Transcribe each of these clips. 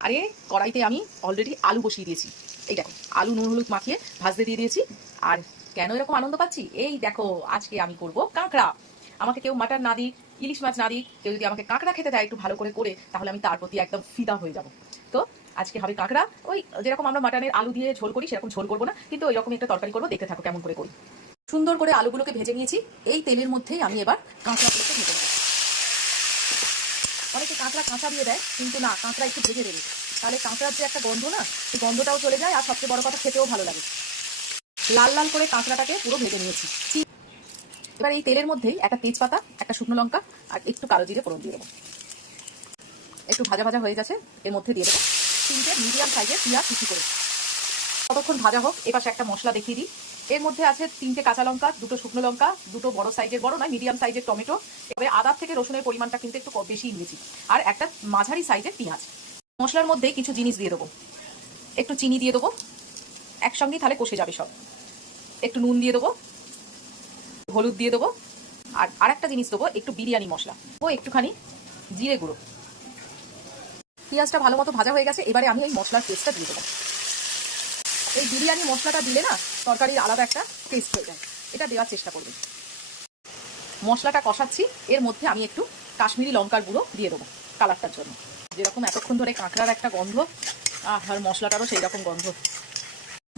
আরে কড়াইতে আমি অলরেডি আলু বসিয়ে দিয়েছি এই দেখো আলু নুন হলুদ মাখিয়ে ভাজতে দিয়ে দিয়েছি আর কেন এরকম আনন্দ পাচ্ছি এই দেখো আজকে আমি করব কাঁকড়া আমাকে কেউ মাটন না দিক ইলিশ মাছ না দিক কেউ যদি আমাকে কাঁকড়া খেতে দেয় একটু ভালো করে করে তাহলে আমি তার প্রতি একদম ফিদা হয়ে যাব তো আজকে হবে কাঁকড়া ওই যেরকম আমরা মাটনের আলু দিয়ে ঝোল করি সেরকম ঝোল করব না কিন্তু ওই রকম একটা তরকারি করব দেখতে থাকো কেমন করে করি সুন্দর করে আলুগুলোকে ভেজে নিয়েছি এই তেলের মধ্যেই আমি এবার কাঁকড়াগুলোকে ভেজে নেব কাঁকড়া কাঁচা দিয়ে দেয়, কিন্তু না, কাঁকড়া একটু ভেজে দেবে। তাহলে কাঁকড়ার যে একটা গন্ধ না, সেই গন্ধটাও চলে যায়, আর সবচেয়ে বড় কথা খেতেও ভালো লাগে। লাল লাল করে কাঁকড়াটাকে পুরো ভেজে নিয়েছি। এবার এই তেলের মধ্যেই একটা তেজপাতা, একটা শুকনো লঙ্কা, আর একটু কালো জিরে ফোড়ন দিয়ে দেবো। একটু ভাজা ভাজা হয়ে গেছে, এর মধ্যে দিয়ে দেবো তিনটে মিডিয়াম সাইজের পেঁয়াজ কুচি করে। কতক্ষণ ভাজা হোক এপাশে একটা মশলা দেখিয়ে দিই। এর মধ্যে আছে তিনটে কাঁচা লঙ্কা, দুটো শুকনো লঙ্কা, দুটো বড় সাইজের, বড় নয়, মিডিয়াম সাইজের টমেটো। এবারে আদার থেকে রসুনের পরিমাণটা কিন্তু একটু বেশি নিয়েছি। আর একটা মাঝারি সাইজের পেঁয়াজ। মশলার মধ্যে কিছু জিনিস দিয়ে দেবো। একটু চিনি দিয়ে দেবো। একসঙ্গেই তাহলে কষে যাবে সব। একটু নুন দিয়ে দেবো। হলুদ দিয়ে দেবো। আর আরেকটা জিনিস দেবো, একটু বিরিয়ানি মশলা। ও একটুখানি জিরে গুঁড়ো। পেঁয়াজটা ভালো মতো ভাজা হয়ে গেছে, এবারে আমি এই মশলার পেস্টটা দিয়ে দেবো। এই বিরিয়ানি মশলাটা দিলে না তরকারির আলাদা একটা টেস্ট হয়ে যায়। এটা দেওয়ার চেষ্টা করবেন। মশলাটা কষাচ্ছি, এর মধ্যে আমি একটু কাশ্মীরি লঙ্কার গুঁড়ো দিয়ে দেবো কালারটার জন্য। যেরকম এতক্ষণ ধরে কাঁকড়ার একটা গন্ধ আর মশলাটারও সেই রকম গন্ধ।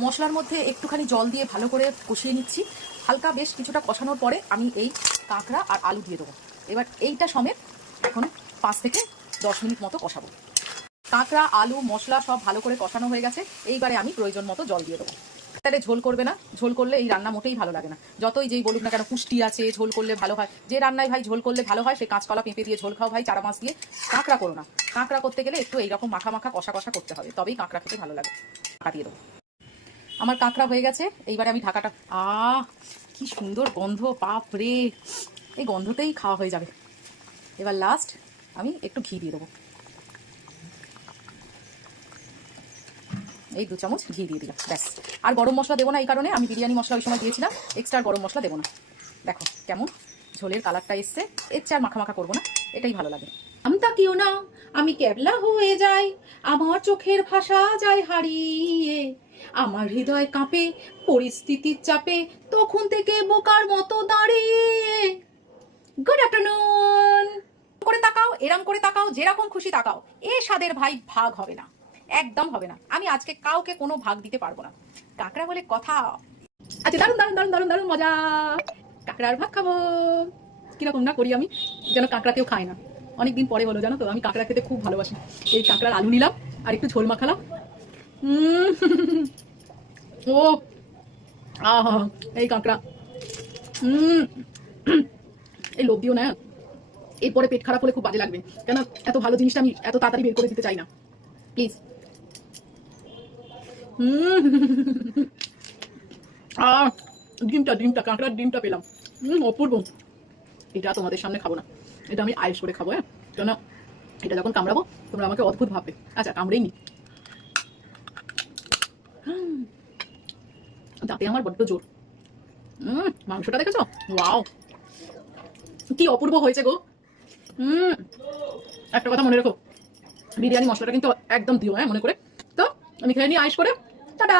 মশলার মধ্যে একটুখানি জল দিয়ে ভালো করে কষিয়ে নিচ্ছি। হালকা বেশ কিছুটা কষানোর পরে আমি এই কাঁকড়া আর আলু দিয়ে দেবো। এবার এইটা সমেত এখন পাঁচ থেকে দশ মিনিট মতো কষাবো। কাঁকড়া, আলু, মশলা সব ভালো করে কষানো হয়ে গেছে। এইবারে আমি প্রয়োজন মতো জল দিয়ে দেবো। তাহলে ঝোল করবে না। ঝোল করলে এই রান্না মোটেই ভালো লাগে না। যতই যেই বলুক না কেন, পুষ্টি আছে, ঝোল করলে ভালো হয়। যে রান্নায় ভাই ঝোল করলে ভালো হয়, সে কাঁচকলা পেঁপে দিয়ে ঝোল খাও ভাই, চারা মাছ দিয়ে। কাঁকড়া করো না। কাঁকড়া করতে গেলে একটু এইরকম মাখা মাখা, কষা কষা করতে হবে। তবেই কাঁকড়া খেতে ভালো লাগে। ঢাকা দিয়ে দেবো। আমার কাঁকড়া হয়ে গেছে। এইবারে আমি ঢাকাটা, আহ, কি সুন্দর গন্ধ পাপ রে! এই গন্ধতেই খাওয়া হয়ে যাবে। এবার লাস্ট আমি একটু ঘি দিয়ে দেবো। এই দু চামচ ঘি দিয়ে দিলাম ব্যাস। আর গরম মশলা দেবো না এই কারণে আমি বিরিয়ানি মশলা ওই সময় দিয়েছিলাম এক্সট্রা গরম মশলা দেবো না। দেখো কেমন ঝোলের কালারটা এসছে এর চেয়ে আর মাখা মাখা করব না এটাই ভালো লাগে। আমি তাকিও না আমি ক্যাবলা হয়ে যাই আমার চোখের ভাষা যায় হারিয়ে। আমার হৃদয় কাঁপে পরিস্থিতির চাপে তখন থেকে বোকার মতো দাঁড়িয়ে। গুড আফটারনুন করে তাকাও এরম করে তাকাও যেরকম খুশি তাকাও এ স্বাদের ভাই ভাগ হবে না। একদম হবে না। আমি আজকে কাউকে কোনো ভাগ দিতে পারব না। কাঁকড়া বলে কথা। আচ্ছা দারুণ দারুণ দারুণ দারুণ দারুণ মজা। কাঁকড়ার ভাগ খাব। কীরকম না করি আমি? যেন কাঁকড়াতেও খাই না। অনেকদিন পরে হলো জানো তো, আমি কাঁকড়া খেতে খুব ভালোবাসি। এই কাঁকড়ার আলু নিলাম আর একটু ঝোল মাখালাম। ও, আহা, এই কাঁকড়া। এই লোভ দিও না এরপরে পেট খারাপ হলে খুব বাজে লাগবে। কেন? এত ভালো জিনিসটা আমি এত তাড়াতাড়ি বের করে দিতে চাই না। প্লিজ। ডিমটা ডিমটা, কাঁকড়ার ডিমটা পেলাম। অপূর্ব। এটা তোমাদের সামনে খাব না। এটা আমি আয়েস করে খাব হ্যাঁ? কেন এটা যখন কামড়াবো, তোমরা আমাকে অদ্ভুত ভাববে। আচ্ছা কামড়েই নি দাঁতে আমার বড্ড জোর। হুম, মাংসটা দেখেছ? ওয়াও। কি অপূর্ব হয়েছে গো। হুম। একটা কথা মনে রেখো। বিরিয়ানি মশলাটা কিন্তু একদম দিও হ্যাঁ মনে করে? আমি খেয়ে নিই আইস করে। টাটা!